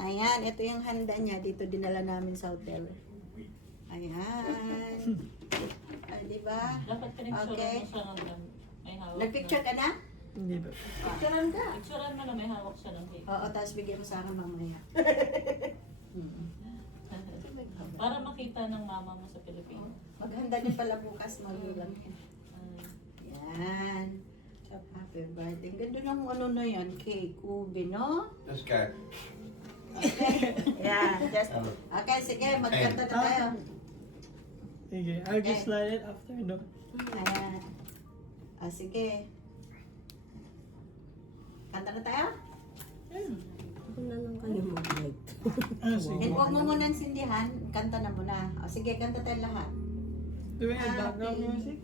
Ayan, ito yung handa niya. Dito dinala namin sa hotel. Ayan. Ay, di ba? Dapat pinicturean Okay. mo siya ng may hawak Nagpicture ka na? Hindi ba? Picturean ka. Picturean mo na may hawak siya ng cake. Oo, tapos bigyan mo sa akin mamaya. Para makita ng mama mo sa Pilipinas. Maghanda din pala bukas, magulang. Yan. Happy birthday. Ganda ng ano na yan, cake, ube, no? This guy. Okay. Yan, just... Okay, sige, magkanta na tayo. Sige, I'll just slide it after, no? Ayan. Sige. Kanta na tayo? Ako na lang kayo mag-light. Sige. And huwag mo munang sindihan, kanta na muna. Sige, kanta tayo lahat. Doing a background music?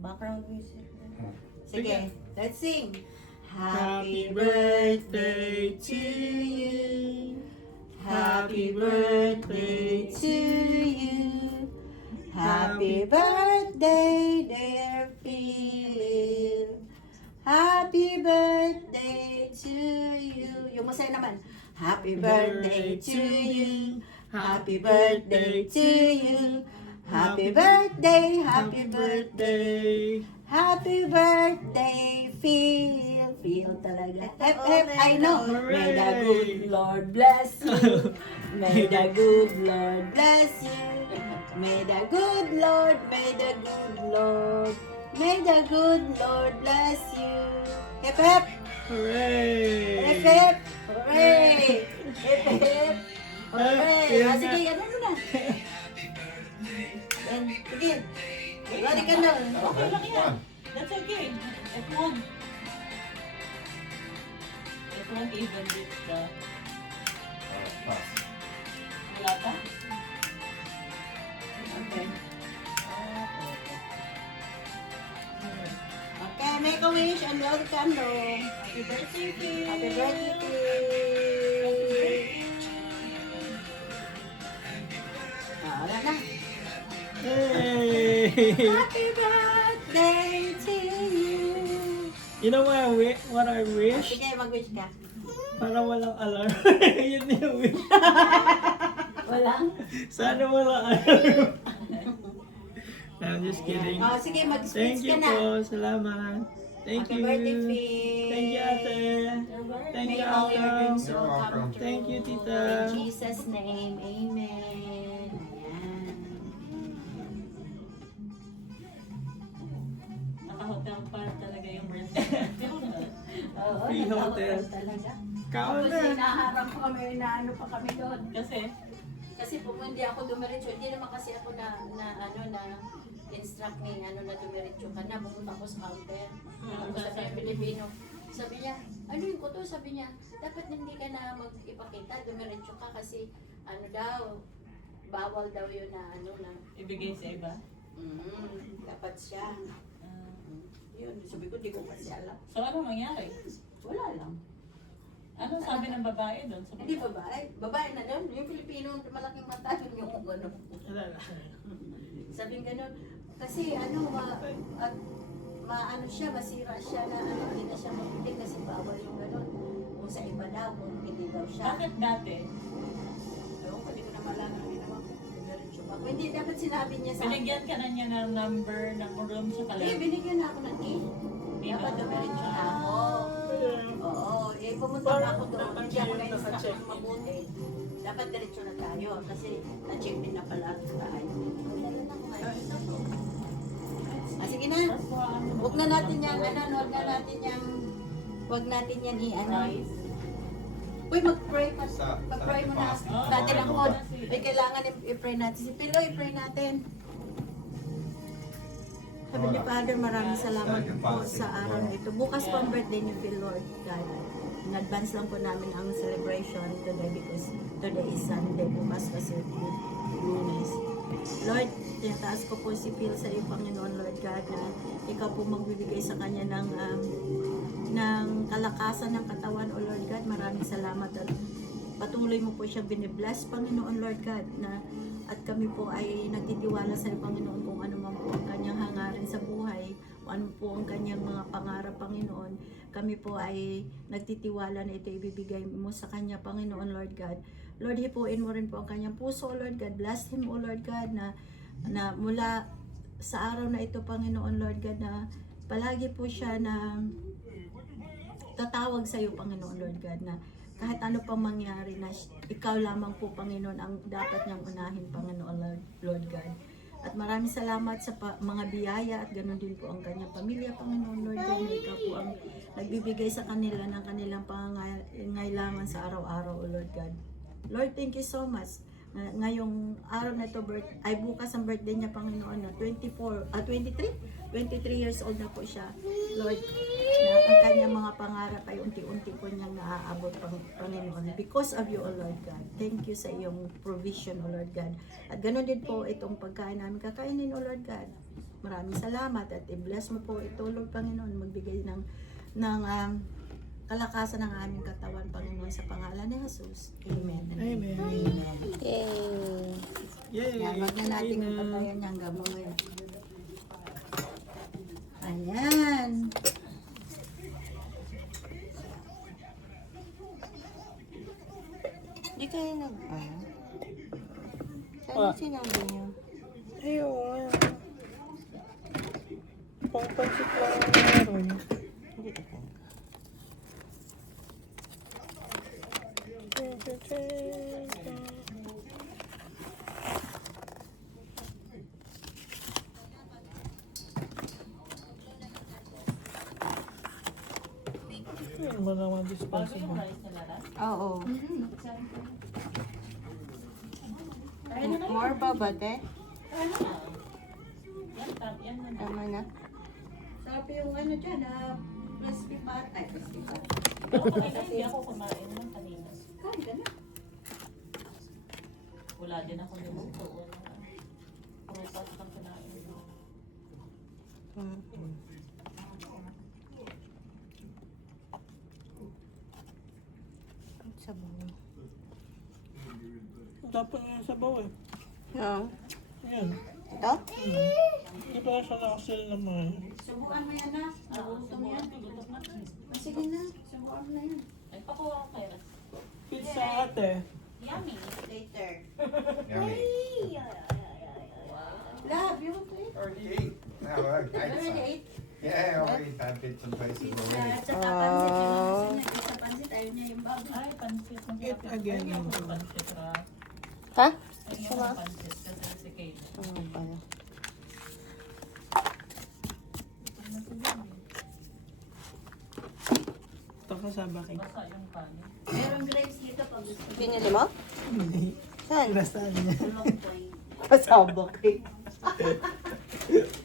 Background music. Sige, let's sing. Happy birthday to you. Happy birthday to you. Happy birthday, dear Phil. Happy birthday to you. Yung masaya naman. Happy birthday to you. Happy birthday to you. Happy birthday, happy birthday. Happy birthday, Phil. Phil talaga. Hep, hep, I know. May the good Lord bless you. May the good Lord bless you. May the good Lord, may the good Lord, may the good Lord bless you. Hep, hep. Hooray! Hep, hep. Hooray. Hep, hep. Hooray. Yeah. Sige, ano mo na. Yan, sige. Lari ka na. Okay lang yan. That's okay. It won't. It won't even reach the... Pass. Wala pa? Okay. Okay, make a wish and blow the candle. Happy birthday, Phil. Happy birthday, Phil. Wala na. Hey! Happy birthday to you. You know what I wish? Sige, mag-wish ka. Para walang alarm. Yun yung wish. Walang? Sana walang alarm. No, I'm just kidding. Oh, sige, Thank mag-speech you ka na. po. Salamat. Thank Happy you. birthday, Phil. Thank you, ate. Thank May you, all your uncle. dreams You're will come welcome. true. Thank you, tita. In Jesus' name, amen. Ayan. Naka-hotel pa talaga yung birthday. Oo, Free hotel. talaga. Kaon Tapos na. hinaharap ko kami, inaano pa kami doon. Kasi Po, hindi ako dumiretso. Hindi naman kasi ako na instruct ni na dumiretso ka na. Pumunta ako sa counter. Tapos sabi ng Pilipino. Sabi niya, ano yung kuto? Sabi niya, dapat hindi ka na mag-ipakita. Dumiretso ka kasi daw, bawal daw yun na ibigay sa iba. dapat siya. Yun, sabi ko, di ko kasi alam. So ano mangyari? Wala lang. Ano sabi ng babae doon? Hindi babae. Babae na doon. Yung Pilipino, malaking mata yung gano'n. Sabing gano'n. Kasi maano siya, masira siya na hindi na siya mabili kasi bawal yung gano'n. Kung sa iba daw, kung hindi daw siya. Bakit dati? Oo, hindi ko na malaman. Hindi naman ko. Hindi, dapat sinabi niya sa akin. Binigyan ka na niya ng number ng room sa Hindi, kalendar. binigyan na ako ng key. Dapat dumiretso na ako. Oo, pumunta na ako doon. Hindi ako na-instruct ng mabuti. Dapat diretso na tayo kasi na-check din na pala tayo. Sige na. Huwag na natin yung huwag natin yan Uy, mag-pray pa. Mag-pray mo na. Natin ang code. May kailangan i-pray natin. Si Pilo, i-pray natin. Heavenly Father, maraming salamat po sa araw na ito. Bukas po ang birthday ni Phil, Lord God. In advance lang po namin ang celebration today because today is Sunday. Bukas kasi Lunes. Lord, tinataas ko po si Phil sa iyo, Panginoon, Lord God, na ikaw po magbibigay sa kanya ng kalakasan ng katawan, O Lord God. Maraming salamat at patuloy mo po siya binibless, Panginoon, Lord God, na at kami po ay nagtitiwala sa iyo, Panginoon, kung ano man po ang kanyang hangarin sa buhay. ano po ang kanyang mga pangarap, Panginoon. Kami po ay nagtitiwala na ito ibibigay mo sa kanya, Panginoon, Lord God. Lord, hipuin mo rin po ang kanyang puso, Lord God. Bless him, O Lord God, na mula sa araw na ito, Panginoon, Lord God, na palagi po siya na tatawag sa iyo, Panginoon, Lord God, na kahit ano pang mangyari, na ikaw lamang po, Panginoon, ang dapat niyang unahin, Panginoon, Lord God. At maraming salamat sa mga biyaya at ganoon din po ang kanyang pamilya, Panginoon, Lord God, na ikaw po ang nagbibigay sa kanila ng kanilang pangangailangan sa araw-araw, O Lord God. Lord, thank you so much. Ngayong araw na ito, bukas ang birthday niya, Panginoon, na 23 years old na po siya. Lord, na ang kanyang mga pangarap ay unti-unti po niyang naaabot, Panginoon. Because of you, O Lord God. Thank you sa iyong provision, O Lord God. At ganoon din po itong pagkain namin kakainin, O Lord God. Maraming salamat at i-bless mo po ito, Lord Panginoon, magbigay ng kalakasan ng aming katawan, Panginoon, sa pangalan ni Jesus. Amen. Amen. Yay! Yay! Yan, wag na natin yung patayan niya hanggang ngayon. Ayan. Di kayo Saan sinabi niyo? Ayun. Pang-pansit lang ang meron. Hindi ka talaga. Yan mo naman Bago yung dispensable. rice na lahat. Oo. Kaya na kayo. More pa ba, te? Yan, yan na. Tama na. Sabi yung ano dyan, crispy pat. Ay, crispy pat. Pero kanina hindi ako kumain ng kanina. Kain ka na. Wala din ako niluto. Prutas lang kinain. Ang sabaw. Dapat nga sa bawa eh. Oo. Ayan. Ito? Di ba siya nakasil naman? Subukan mo yan na. Nagutom yan. Gutom na. Sige na. Subukan mo na yan. Ay, pakuha ko kayo. Pizza ate. Yummy. Later. Yummy. Love, you want to eat? Already ate. No, I ate Already some. ate? Yeah, I already had bits and pieces Pizza. already. At saka pansit. Yung gusto niya, sa pansit, ayaw niya yung bago. Ay, pansit. Eat again. Ay, ako pansit ra. Ha? Ay, ako pansit kasi si Kate. Oo pala. Ito kasama kay. Basta yung kanin. Meron grapes dito pag gusto mo. Binili mo? Hindi. Saan? Nasaan niya? Long boy. Pasaba cake.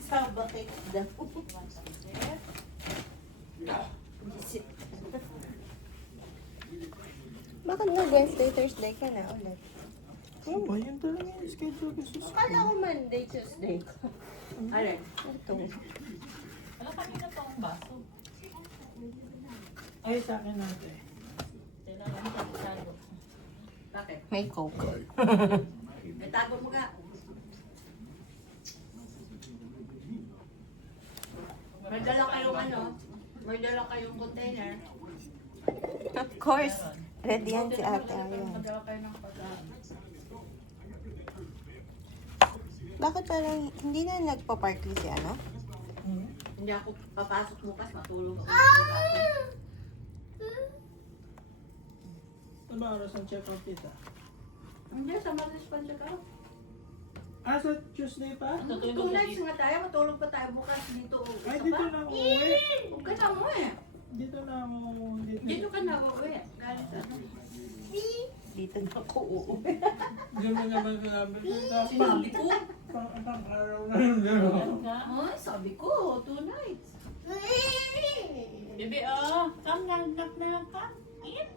Saba cake daw. Bakit na Wednesday, Thursday ka na ulit? Oh, ba? Yan talaga yung schedule ko sa school. Kala ko Monday, Tuesday ko. Alright. Ito. Wala kanina to ang baso. Ay, sa akin ate. Kailangan ko itago. Bakit? May Coke. May tago mo ka. May dala kayong ano? May dala kayong container. Of course. Ready yan si ate. Ayan. Magdala kayo ng pagkain. Bakit parang hindi na nagpa-party si ano? Hindi ako papasok bukas, matulog ako. Ano ba oras ang check-out kita? Hindi, sa Maris pa siya ka. Ah, sa Tuesday pa? Two Tutulog ka nights dito. nga tayo, matulog pa tayo bukas dito. Ay, Isa dito pa? na ako uwi. Huwag ka na mo eh. Dito na ako dito. Dito ka na uuwi. Galing sa ano. Dito na ako uuwi. Hindi mo naman sinabi. Sinabi ko. Pang araw na yun. Yan ka. Ay, sabi ko, 2 nights. Bibi, oh. Come na, come. Eat.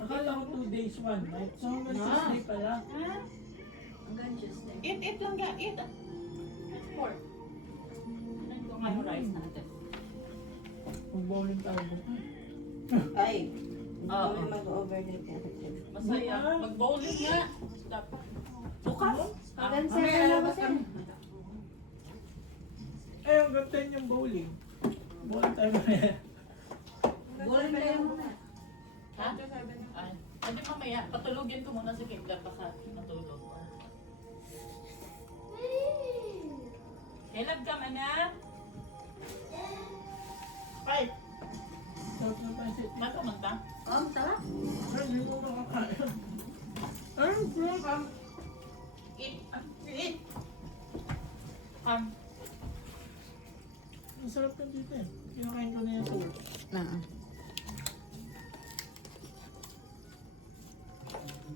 Akala ko 2 days, 1 night. So hanggang Ah. Tuesday pala. Ha? Hanggang Tuesday. Eat lang ga. Eat. It's pork. Ano yung mga rice natin? Mag-bowling tayo. Ay. Hindi Oo. kami mag-overnight natin. Masaya. Mag-bowling nga. Dapat. Bukas? Hanggang Ah, 7 mamaya na labas kasi. kami. Ay, ang ganda yung bowling. Bowling tayo ba yan? Buwan tayo muna. Ha? Ay. Hindi mamaya, patulugin ko muna si Kibla baka matulog. Caleb ka man na? Ay! Sarap na pansit. Makamanta? Oh, sarap. Ay, hindi ko makakain. Ay, bro. Eat. Eat. Ang sarap na dito eh. Kinakain ko na yan sa work.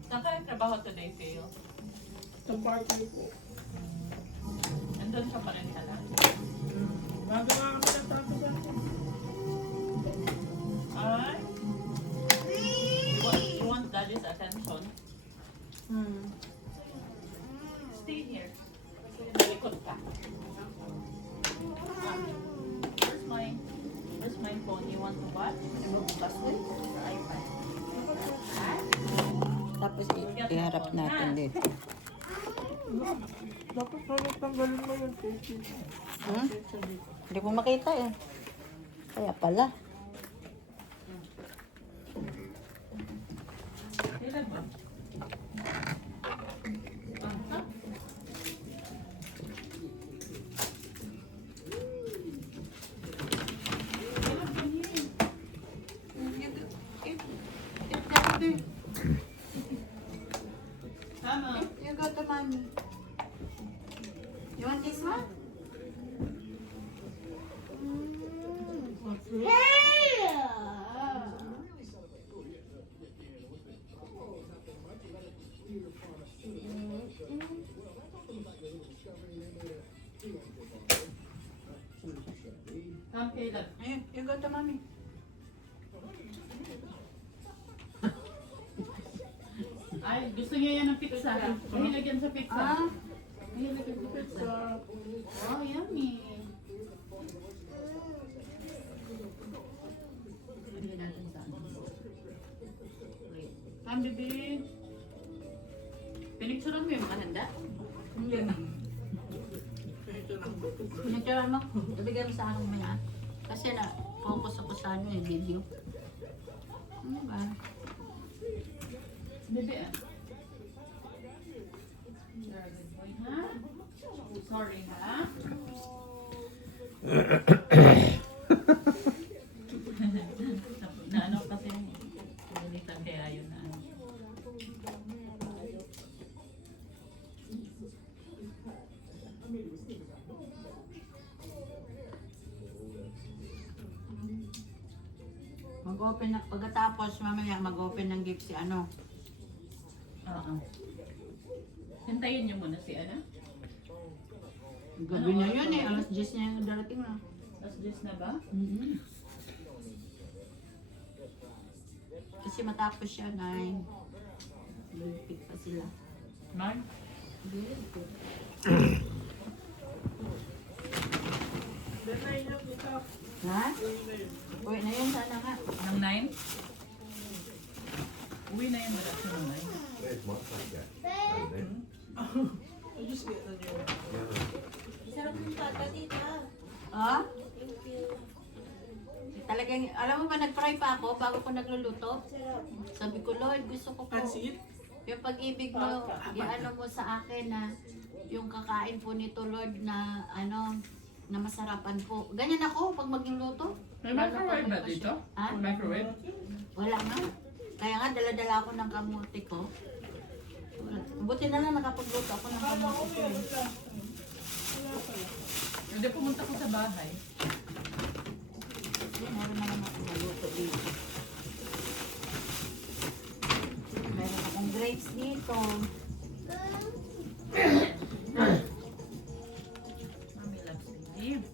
Saan ka nagtrabaho today, Phil? Sa party po. Nandun ka pa rin pala. Nagawa kami ng tato ba? Ay. You want daddy's attention? Stay here. Malikot ka. Where's my phone? You want to watch? Password? Or iPad? Tapos iharap natin dito. Dapat pala tanggalin mo yung face. Hmm? Hindi ko makita eh. Kaya pala. Kailan ba? Tama. You got the money. You want this one? Come, Caleb. You got the money. Ay, gusto niya yan ng pizza. Mahilig yan sa pizza. Ah, Mahilig yan sa pizza. Oh, yummy. Lagyan natin sa ano. Wait. Come, baby. Pinicturean mo yung mahanda? hindi na. Pinagkaroon mo? Ibigay mo sa akin mo yan. Kasi na, focus ako sa ano yung video. Ano ba? Baby, ah. You're a good boy, ha? Sorry, ha? Na ano kasi, pinilitan kaya yun na ano. Mag-open na, pagkatapos mamaya mag-open ng gift si ano. Oo. Hintayin niyo muna si Ana. Gabi na yun eh, alas 10 na yung darating na. Last days na ba? Kasi matapos siya, 9. Lulpit pa sila. Mark? Ha? Uy, na yun sana nga. Ng 9? Uwi na yun, wala siya ng 9. There's one like that. I just get the new one. Sarap ng tata, tita. Ha? Thank you. Talagang, alam mo ba, nag-pray pa ako bago ko nagluluto? Sarap. Sabi ko, Lord, gusto ko po Pansit? yung pag-ibig mo, iano mo sa akin na yung kakain po nito, Lord, na ano, na masarapan po. Ganyan ako pag magluluto. May microwave ba dito? Ha? Microwave? Wala nga. Kaya nga, dala-dala ako ng kamuti ko. Buti na lang nakapagluto ako ng kamuti ko. Hindi, pumunta ko sa bahay. Meron naman ako naluto dito. Meron akong grapes dito. Mami loves Steve.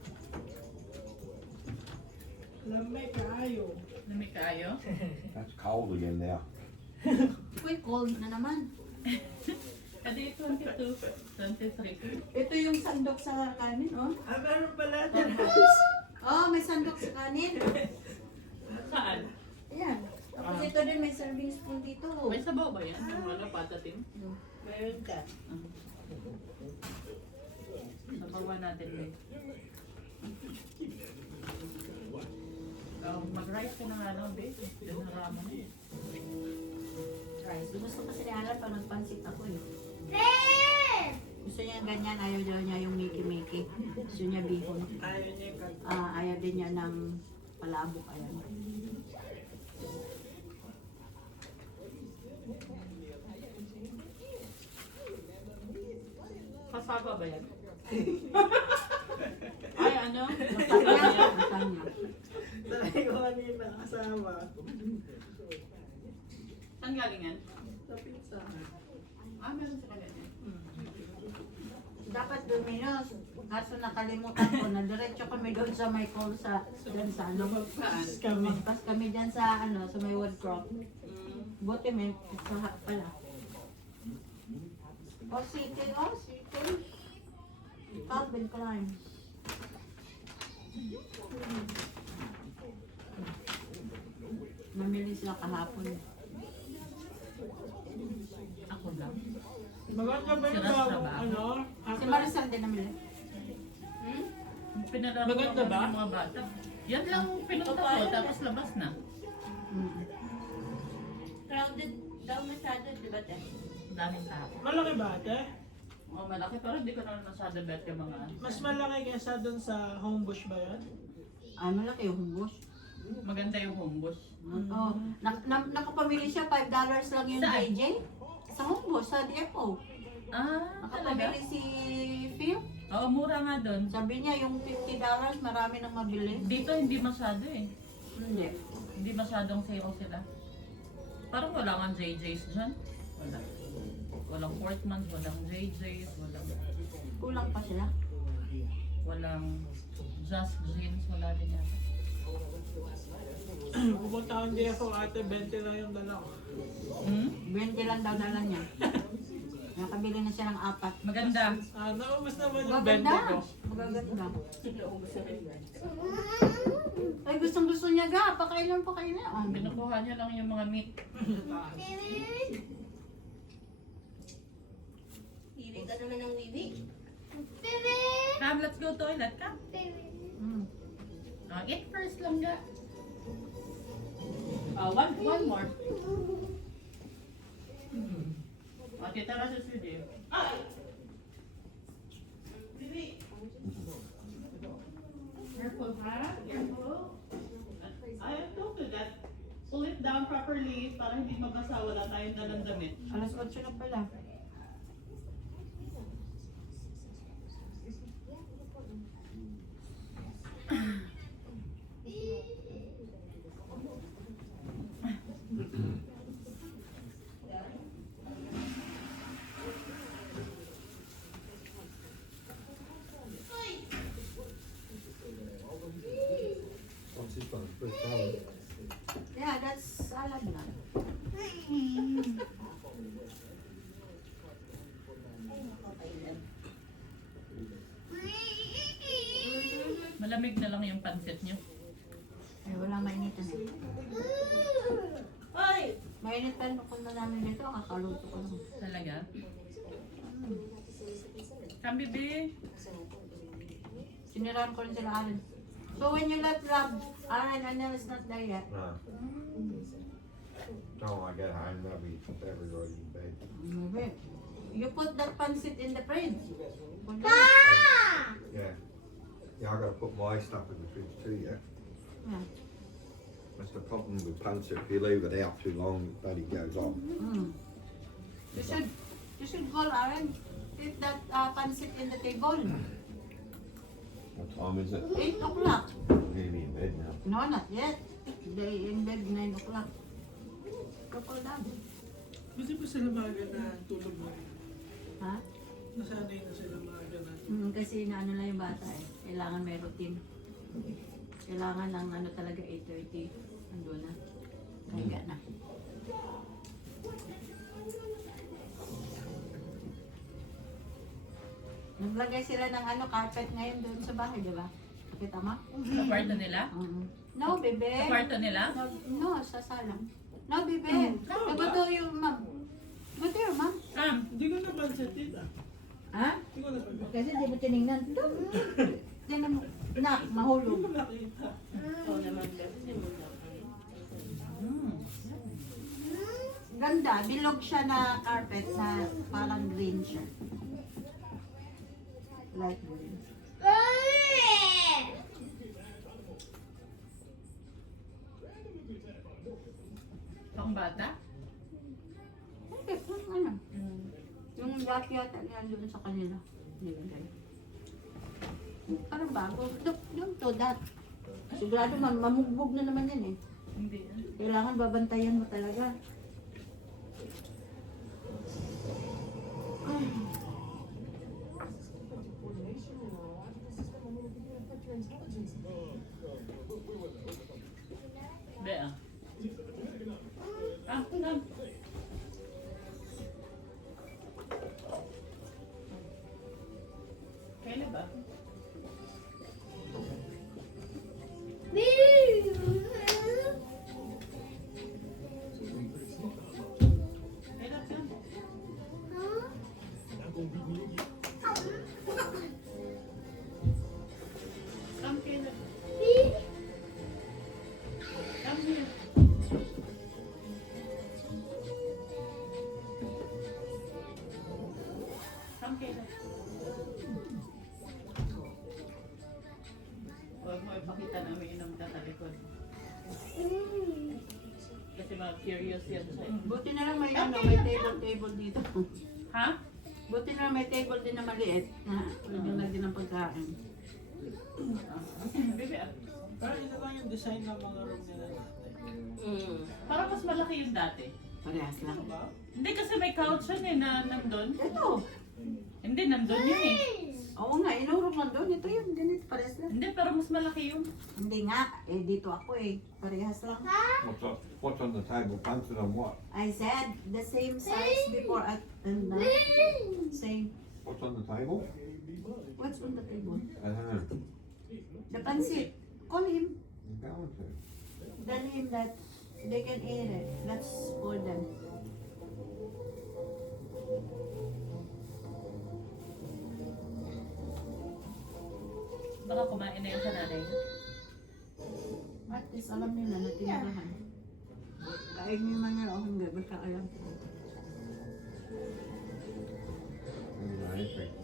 Lamay kaayo. Lamig kayo? That's cold again now. Uy, cold na naman. Adi 22, 23. Ito yung sandok sa kanin, oh. Ah, meron pala dyan. Oh, may sandok sa kanin. Saan? Ayan. Tapos ito din, may serving spoon dito. May sabaw ba yan? Yung wala patatim? Meron ka. Sabawan natin, babe. Mag-rice ka na nga lang, babe. Dinarama na eh. Rice. Gusto kasi ni Alan pag nagpansit ako eh. Gusto niya ganyan, ayaw daw niya yung miki-miki. Gusto niya bihon. Ayaw niya yung kat. Ayaw din niya ng palabok. Ayan. Kasaba ba yan? Ay, ano? Lasagna. Lasagna. Sanay ko kanina kasama. Saan galing yan? Sa pizza. Meron sa kanila. Dapat Domino's. Kaso nakalimutan ko na diretso kami doon sa may call sa dyan sa ano. Kami. Magpas kami dyan sa ano, sa may Woodcroft. Buti may sa pala. City. Calvin Klein. Mamili sila kahapon. Ako lang. Maganda ba yung Sarap bagong sa bago. ano? Si Marisol din namili. Pinalaro Maganda ko ba? ng mga bata. Yan lang pinunta ko, tapos labas na. Crowded daw masyado, di ba, te? Daming tao. Malaki ba ate? Malaki, pero hindi ko naman masyado bet yung mga... Mas malaki kaysa dun sa homebush ba yun? Malaki yung humbos. Maganda yung homebush. Oh, nakapamili siya, $5 lang yung Saan? JJ. Sa humbos, sa DFO. Talaga? Nakapamili si Phil. Oo, mura nga doon. Sabi niya yung $50 marami nang mabili. Dito hindi masyado eh. Hindi. Hindi masyadong sale sila. Parang wala kang JJ's dyan. Wala. Walang Portman, walang JJ's, Kulang pa sila. walang Just Jeans, wala din yata. Pupunta akong DFO ate, 20 lang yung dala ko. 20 lang daw dala niya. Nakabili na siya ng 4. Maganda. Naubos naman yung 20 Maganda. ko. Magaganda. Ay, gustong-gusto niya ga. Pakailan pa kayo na. Binukuha niya lang yung mga meat. Hilig ka naman ng wiwi. Come, let's go toilet ka. Eat first lang ga. One more. Tita Rasa Sudi. Careful, ha? Careful. I told you that. Pull it down properly para hindi mabasa. Wala tayong dalang damit. Alas 8 na pala. What's this one? Fruit salad. Yeah, that's salad na. Malamig na lang yung pansit niyo. Ay, walang mainitan eh. Hoy! Mainit pa rin papunta namin dito. Kakaluto ko lang. Talaga? Come, baby. Siniraan ko rin sila Alan. So when you left Rob, Alan, Anel is not there yet. No. Oh, I get home, they'll be already in bed. Maybe. You put that pancit in the fridge. Yeah. Yeah, I gotta put my stuff in the fridge too, yeah. Yeah. That's the problem with pancit. If you leave it out too long, it bloody goes off. You should call Aaron. Put that pancit in the table. What time is it? 8 o'clock. I'm gonna be in bed now. No, not yet. They in bed 9 o'clock. Couple down. Gusto po sila maaga na tulog mo rin. Ha? Nasanay na sila maaga na tulog. Kasi naano lang yung bata eh. Kailangan may routine. Kailangan ng ano talaga 8:30. Ando na. Kaya na. Naglagay sila ng ano carpet ngayon doon sa bahay, di ba? Kita mo? Sa kwarto nila? No, bebe. Sa kwarto nila? No, sa sala. No, bebe. Go to your mom. Go to your mom. Come. Hindi ko napansin tita. Ha? Hindi ko napansin. Kasi di mo tinignan. Tingnan mo. Nak, Maganda, bilog siya na carpet na parang green siya. Light green. Pang bata? Okay, ano? Yung dati yata nandun sa kanila. Nilagay. Parang bago. Yung to, that. Sigurado mamugbog na naman yan eh. Hindi yan. Kailangan babantayan mo talaga. Hindi ah. Ah, lang. Kailan ba? Kailan ka? Come kailan? Come here. Come kailan? Huwag mo ipakita na may inom ka sa likod. Kasi mga curious yan sa'yo. Buti na lang may ano, may table dito. Ha? Buti na lang may table din na maliit na lagyan ng pagkain. Bebe, ah. Parang ito lang yung design ng mga room nila dati. Parang mas malaki yung dati. Parehas lang. Ba? Hindi kasi may couch yan eh na nandun. Ito. Hindi, nandun yun eh. Oo nga, inurong lang doon. Ito yun, ganito, parehas lang. Hindi, pero mas malaki yun. Hindi nga, eh dito ako eh. Parehas lang. What's on the table? Punted on what? I said, the same size before at and same. What's on the table? What's on the table? I don't know. The pancit. Call him. I'm going to. Tell him that they can eat it. That's for them. Baka kumain na yun sa nanay. At least alam nila na tinirahan. Kain niyo man nila o hindi, basta alam ko. Anything.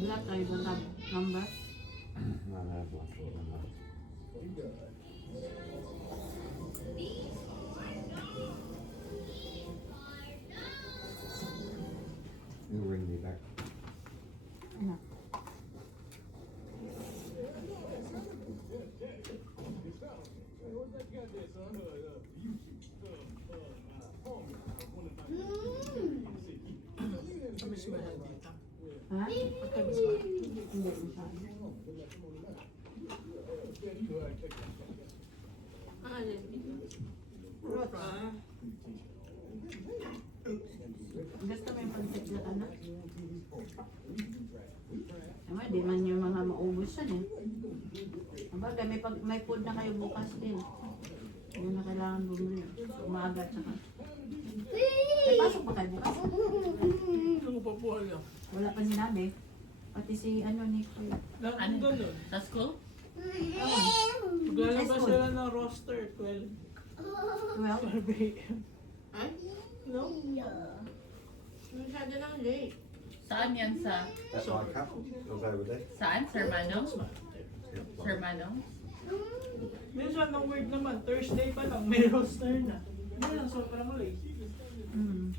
Black tayo ba number? No, that's not good. You ring me back. Ano? Kamis ba yan dito? Ha? Kamis ba? Hindi masyado. Fruit. Gusto mo yung pancit na ano? Tama, di man yung mga maubos yan eh. Kumbaga, may food na kayo bukas din. Yun na kailangan bumili. Umaga tsaka. May pasok ba kayo bukas? Ano ko pa po alam? Wala pa sinabi. Pati si ano, Nico. Ano? Ganun. Sa school? Maglalabas sila ng roster 12. 12? 12 a.m. No? Masyado lang late. Saan yan sa... That's my cup. Goes over there. Saan? Sir Manong? Sir Manong? Minsan ang weird naman, Thursday pa lang, may roster na. Ngayon, sobrang late. Mm.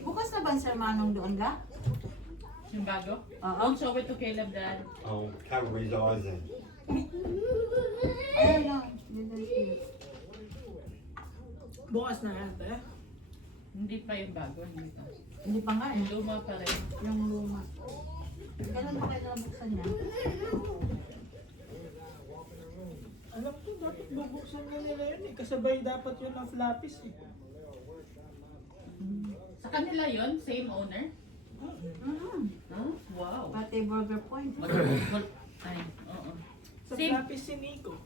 Bukas na ba ang sermanong doon ka? Yung bago? Oo. Don't show it to Caleb, Dad. I'll cover his eyes then. Ayun lang. Didn't see it. Bukas na yan, eh. Hindi pa yung bago, hindi pa. Hindi pa nga eh. Luma pa rin. Yung luma. Kailan mo kayo nabuksan niya? Alam ko, dapat bubuksan na nila yun eh. Kasabay dapat yun ang flappies eh. Sa kanila yon, same owner? Mm-hmm. Huh? Wow. Pati Burger Point. Ay, oo. Sa Same. flappies si Nico.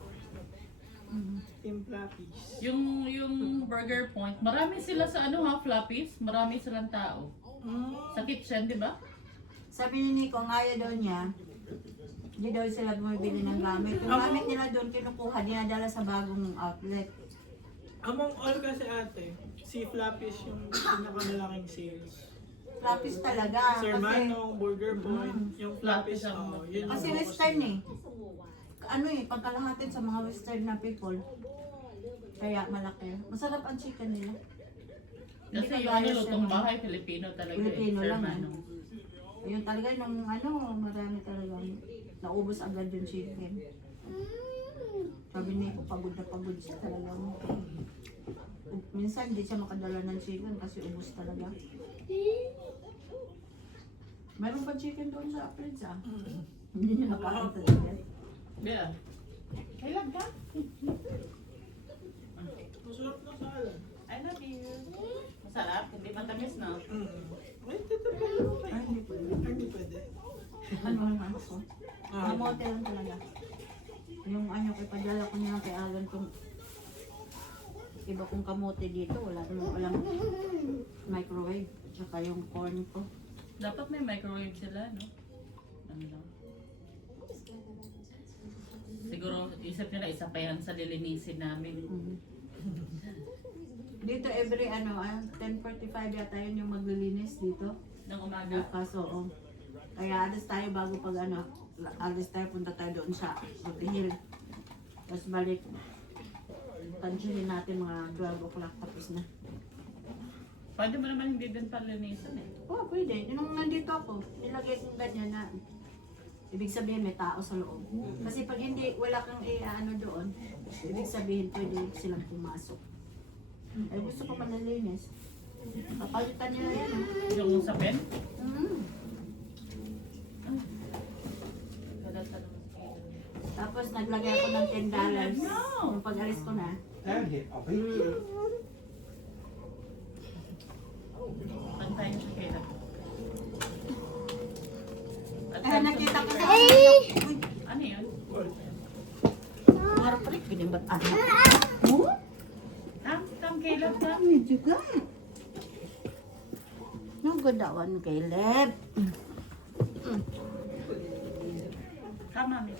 Mm. Team flappies. Yung Burger Point, marami sila sa ano ha, flappies, marami silang tao. Sa kitchen, di ba? Sabi ni Nico, ang ayaw daw niya, hindi daw sila bumibili ng gamit. Yung gamit nila doon, kinukuha, dinadala sa bagong outlet. Among all kasi ate, si Flappies yung pinakamalaking sales. Flappies talaga. Sir Kasi, Manong, Burger Point, yung Flappies, Flappies ang- yun kasi yung western eh. Ano eh, pagkalahatin sa mga western na people. Kaya malaki. Masarap ang chicken nila. Hindi Kasi yung kagaya ano, sa lutong mga- bahay, Filipino talaga Filipino eh. Sir lang, Manong. Ayun talaga nung ano, marami talaga. Naubos agad yung chicken. Sabi niya, pagod na pagod siya talaga. Minsan hindi siya makadala ng chicken kasi ubos talaga. Meron pa chicken doon sa fridge ah. Hindi niya nakain talaga. Yeah. Kailan ka? Masarap na salad. I love you. Masarap, hindi matamis na. Ay, tatagal mo kayo. Ay, hindi pwede. Ay, hindi pwede. Ano naman ako? Kamote lang talaga. Yung ano, ipadala ko niya kay Alan kung iba kong kamote dito. Walang microwave. Tsaka yung corn ko. Dapat may microwave sila, no? Ano lang. Siguro, isip nila, isa pa yan sa lilinisin namin. Mhm. Dito every 10:45 yata yun yung maglilinis dito. Ng umaga. Bukas, oo. Kaya alis tayo bago pag alis tayo, punta tayo doon sa Rocky Hill. Tapos balik. Tansinin natin mga 12 o'clock tapos na. Pwede mo naman hindi din palinisan eh. Oo, pwede. Nung nandito ako, nilagay kong ganyan na ibig sabihin may tao sa loob. Kasi pag hindi, wala kang doon, ibig sabihin pwede silang pumasok. Ay gusto ko manalinis. Kapalitan nila yan. Yung sa pen? Tapos naglagay ako ng $10. Yung pag-alis ko na. Down here, Poppy. Pantayin siya kaya. Eh, nakita ko sa Ano yun? Marapalik, binimbat anak. Oh? Tam, Caleb, tam. Kami juga. No, good that one, Caleb. Come, mommy.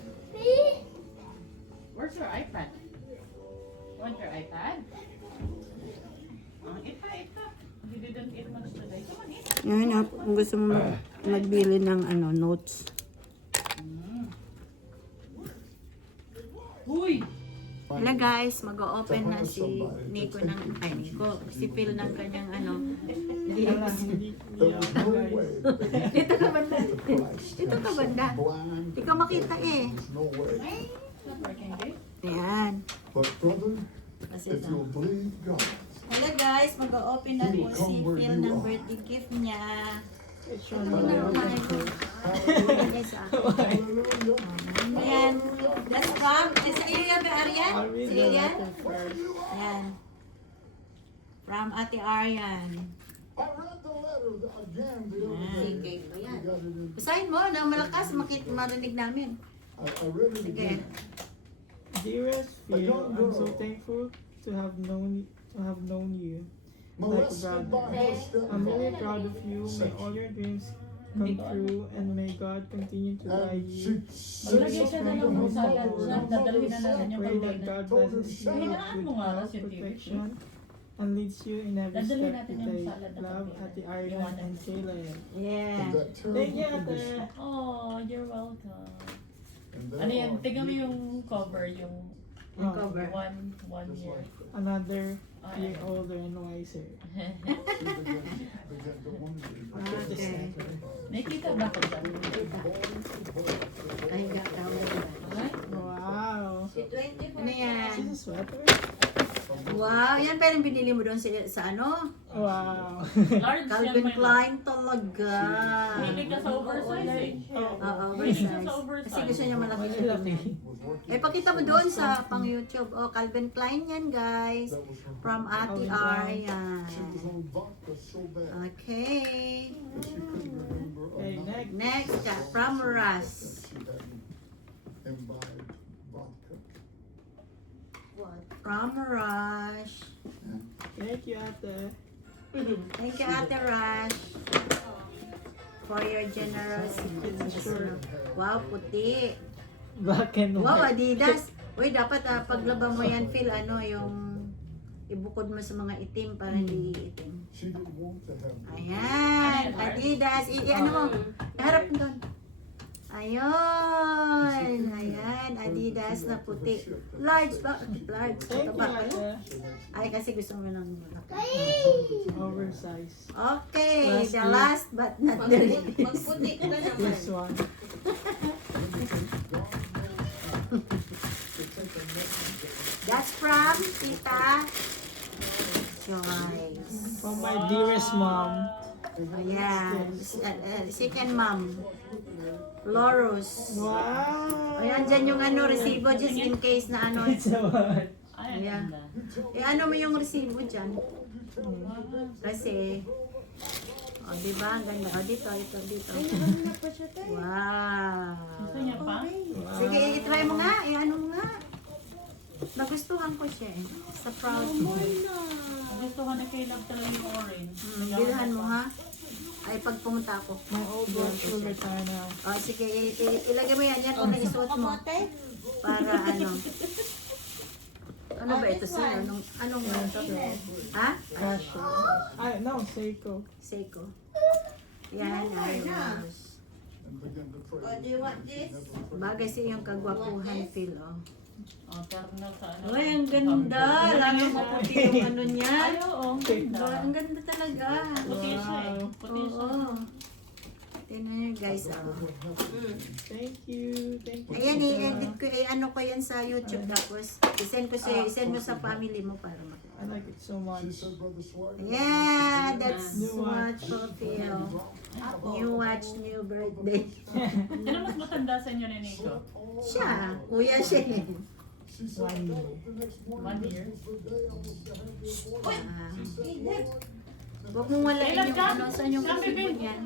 Where's your iPad? Want your iPad? Ita. You didn't eat much today. Come on, eat. Ngayon, kung gusto mo magbili ng notes. Uy! Hello guys, mag-o-open na si Nico si Phil ng kanyang gifts. Dito ka banda. Dito ka banda. Hindi ka makita eh. Not working, babe. Ayan. But brother, Kasi if you'll believe God, hello guys, mag-o-open na po si Phil ng birthday gift niya. Ito na naman ito. hallelujah, Ayan. That's from, sa iyo yan ba, Arian? Sa iyo yan? Ayan. From Ate Arian. I read the letter again the other day. Sige. I got it in, Basahin mo na malakas, marinig namin. I read it Sige. again. Dearest Phil, I'm so thankful to have known you. Molested by her I'm really stepfather. proud of you. May all your dreams come true and may God continue to guide And you. she Maglagay said siya something na to lang ng her salad mother. siya. Dadalhin na natin yung Pray that pagkain. God blesses you Hinaan mo with nga, health, Ross, yung TV. protection, and leads you in every Dadalhin step natin you yung take. salad na Love, pagkain. Ate Arian and Caleb. Yeah. In that Thank you, terrible condition. Ate. Oh, you're welcome. And there Ano yan? are Tingnan mo yung cover, yung Yung cover. one year. Another year older and wiser. She began to wonder. Okay. Nakita ba ko dyan? Ay, gataw. Ay, Wow. Ano yan? Is this a sweater? Wow, yan pero yung binili mo doon sa Wow. large yan, Calvin my love. Klein talaga. Mahilig ka sa oversize eh. Oo, Mahilig ka oversize. sa oversize. Kasi gusto niya malaki siya tingnan. Eh, pakita mo doon sa pang YouTube. Oh, Calvin Klein yan, guys. That was From from Ate She was Arian. on vodka so bad Okay. that she couldn't remember a Okay, night Next, from Russ. she hadn't imbibed vodka. From Rush. Thank you, Ate. Thank you, Ate Rush. For your generosity. Wow, puti. Black and Wow, white. Adidas. Uy, dapat paglaba mo yan, Phil, yung bukod mo sa mga itim para hindi itim. She didn't want to have me. Ayan, Adidas. Ano mo? Harap doon. Ayun. Ayan, Adidas na puti. Large ba? Large. Ito Thank you, ba pala? ate. Ay, kasi gusto mo ng Oversize. Okay, Last the week. last but not the least. Magputi ka na naman. This one. That's from Tita Joyce. From my dearest mom. Ayan. Second mom. Lorus. Wow! Ayan, dyan yung ano, resibo just in case na ano. It's a what? Ay, Ayan. ganda. Ano mo yung resibo dyan? Kasi, diba? Ang ganda. Dito. Wow. Gusto niya pa? Sige, i-try mo nga. Ano mo nga. Nagustuhan ko siya eh. Sa proud mo. Gusto ko na kay Love talaga yung orange. Bilhan mo ha. Ay, pag pumunta ako. My old watch will retire now. Sige, ilagay mo yan. Yan kung naisuot mo. Para ano. Ano ba ito sa'yo? Anong ito? Ha? Casio. No, Seiko. Seiko. Yan, ayos. And began to pray. Oh, do you want this? Bagay sa iyong kagwapuhan, Phil, oh. Oh, terno sa ano. Uy, ang ganda. Lalo maputi yung ano niya. Ay, oo. Ba, ang ganda talaga. Puti siya eh. Puti siya. Oo. Tingnan niyo guys, oh. Thank you. Thank you. Ayan, i-edit ko, ano ko yan sa YouTube. Tapos, isend ko siya, isend mo sa family mo para makita. I like it so She much. said, Brother Swag. Yeah, that's New what fulfill. New watch, new birthday. Sino mas matanda sa inyo ni Nico? Siya, kuya siya eh. She said, I got up the next morning. 1 year. This was the day I was to have your boy. Ah. She said, Lord, Huwag mong walain yung ano, saan yung resibo niyan.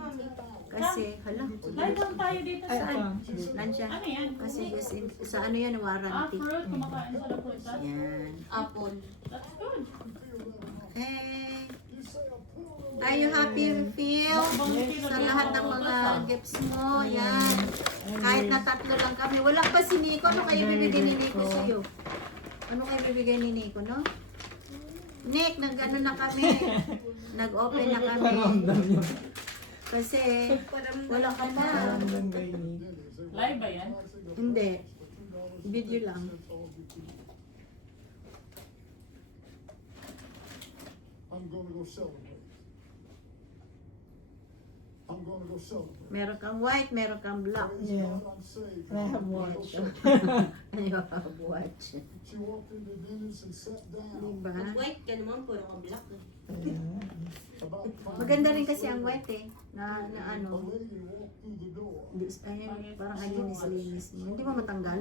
Kasi, hala, Live lang tayo dito sa... saan? Lansya. Ano yan? Kasi just sa ano yan, warranty. Fruit. Kumakain sa laputa. Yan. Apple. That's good. Hey. Are you happy, Phil? Sa lahat ng mga gifts mo, yan. Kahit na 3 lang kami. Wala pa si Nico. Ano kayo bibigay ni Nico sa'yo? Ano kayo bibigay ni Nico, no? Nick, nag-ano na kami. Nag-open na kami. Paramdam niyo. Kasi wala ka na. Paramdam ba yun? Live ba yan? Hindi. Video lang. I'm gonna go celebrate. I'm gonna go celebrate. Meron kang white, meron kang black. Praise Yeah. God, I'm saved. And I have I'm gonna watch. go celebrate. Ano yung watch? She walked into Dennis and sat down. Diba? White ka naman, puro ka black eh. About 5 Maganda rin minutes kasi ang later, white eh. Na a ano. lady walked through the door. Ayun, parang alinis-linis mo. Hindi mo matanggal?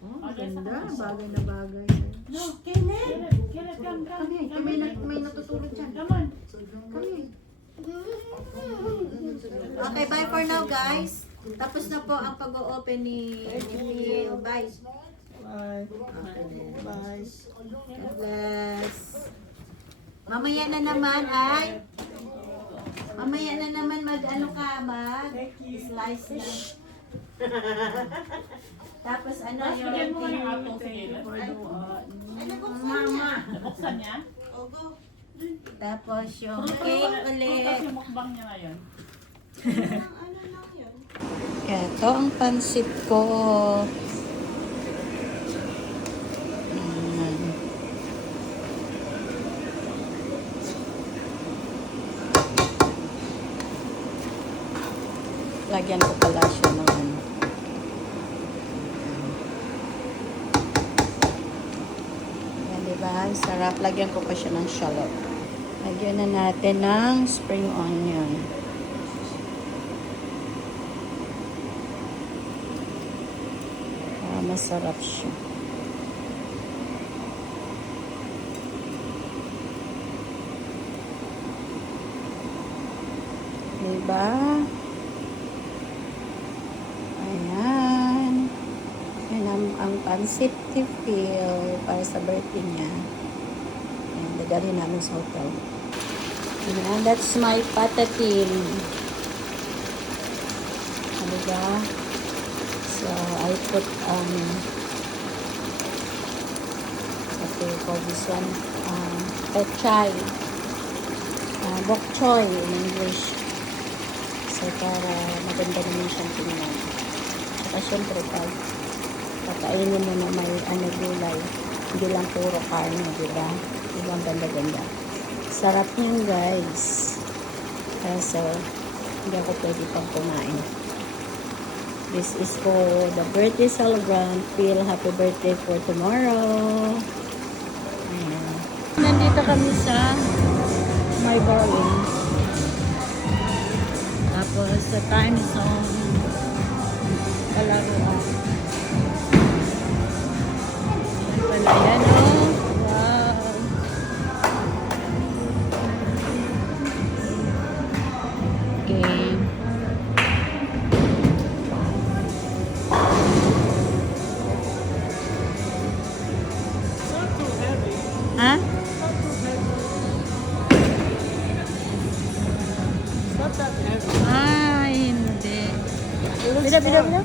Oh, maganda. Bagay na bagay. No, Kenneth! Kenneth, come. Kami, may natutulog dyan. Come on. Kami. Okay, bye for now guys. Tapos na po ang pag-o-open ni Phil. Bye. Bye. Bye. God bless. Mamaya na naman mag-ano ka, mag-slice na. Tapos ano Tapos bigyan mo nga ng yung apple sa gilid. mama. Nabuksan niya? Ogo. Tapos yung cake ulit. Tapos yung mukbang niya ngayon. Ano lang yun? Ito ang pansit ko. Lagyan ko pala siya ng ano. Yan, diba? Sarap. Lagyan ko pa siya ng shallot. Lagyan na natin ng spring onion. Para masarap siya. Diba? Ayan. Yan ang pancit ni Phil para sa birthday niya. Ayan, dadalhin namin sa hotel. Ayan, that's my patatin. Diba? So, I put they call this one? Pechay. Bok choy in English. So, para maganda naman siyang tingnan. Saka syempre, pag kakainin mo na may gulay, hindi lang puro karne, diba? Ibang ganda-ganda. Sarap niyan, guys. Kaso, hindi ako pwede pang kumain. This is for the birthday celebrant. Feel happy birthday for tomorrow. Ayan. Nandito kami sa My Darling. Tapos sa time zone, Palaruan. Ayan pala yan, oh. Wow. Okay. Not too heavy. Ha? It's not that heavy. Ay, hindi. It looks Bida. fun.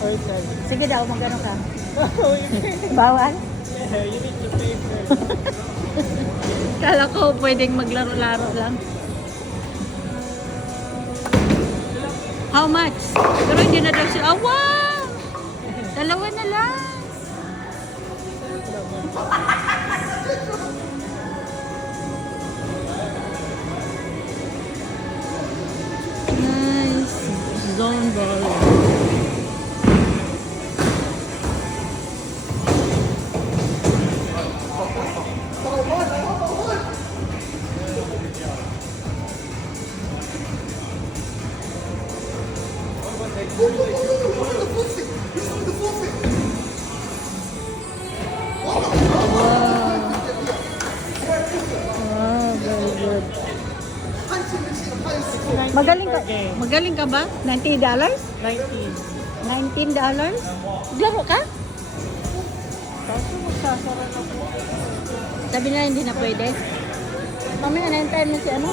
Okay. Sige daw, magano ka. Oh, you can- Bawal? Yeah, you need to pay first. Kala ko pwedeng maglaro-laro lang. How much? Pero hindi na daw siya. Oh, wow! Dalawa na lang. Nice. Zone ball. Wow, very good. Magaling ka ba? $90? $19. $19? Laro ka? Kaso magsasara na po. Sabi na hindi na pwede. Mamaya na-time na si ano.